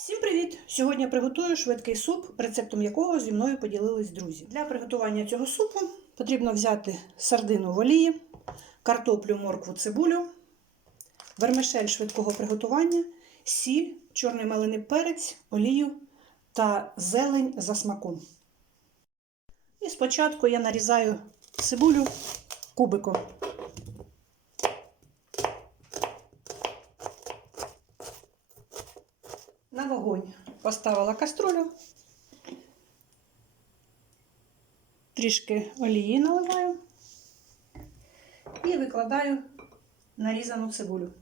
Всім привіт! Сьогодні приготую швидкий суп, рецептом якого зі мною поділились друзі. Для приготування цього супу потрібно взяти сардину в олії, картоплю, моркву, цибулю, вермишель швидкого приготування, сіль, чорний малиний перець, олію та зелень за смаком. І спочатку я нарізаю цибулю кубиком. На вогонь поставила каструлю, трішки олії наливаю і викладаю нарізану цибулю.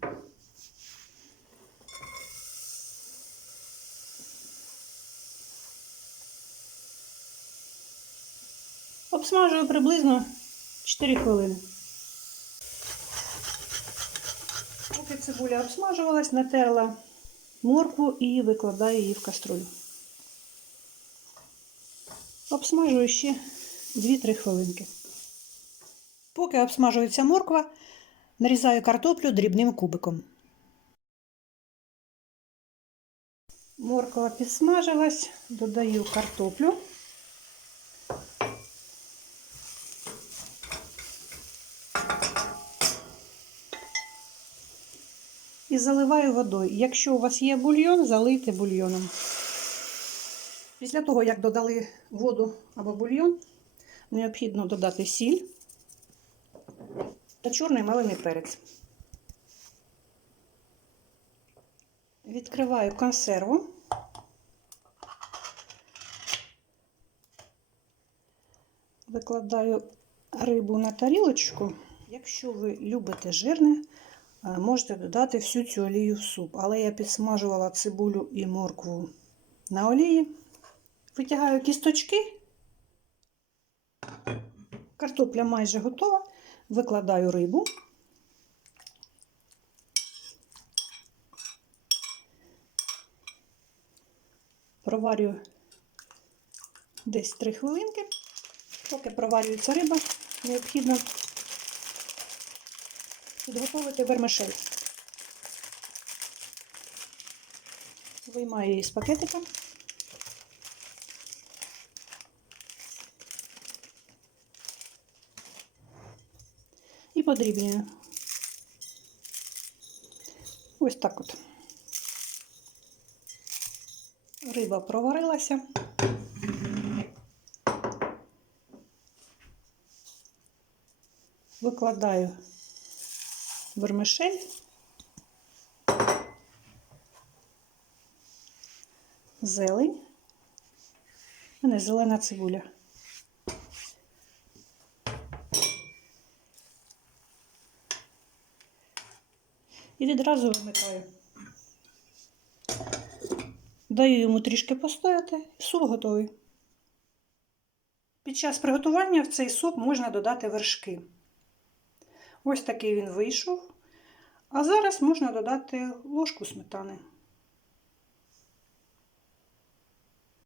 Обсмажую приблизно 4 хвилини. Поки цибуля обсмажувалась, натерла моркву і викладаю її в каструлю. Обсмажую ще 2-3 хвилинки. Поки обсмажується морква, нарізаю картоплю дрібним кубиком. Морква підсмажилась, додаю картоплю. І заливаю водою. Якщо у вас є бульйон, залийте бульйоном. Після того, як додали воду або бульйон, необхідно додати сіль та чорний малений перець. Відкриваю консерву. Викладаю рибу на тарілочку. Якщо ви любите жирне, Можете додати всю цю олію в суп. Але я підсмажувала цибулю і моркву на олії. Витягаю кісточки. Картопля майже готова. Викладаю рибу. Проварюю десь 3 хвилинки. Поки проварюється риба, необхідно підготувати вермишель. Виймаю її з пакетика. І подрібнюю. Ось так от. Риба проварилася. Викладаю вермишель, зелень, у мене зелена цибуля. І відразу вимикаю. Даю йому трішки постояти, суп готовий. Під час приготування в цей суп можна додати вершки. Ось такий він вийшов. А зараз можна додати ложку сметани.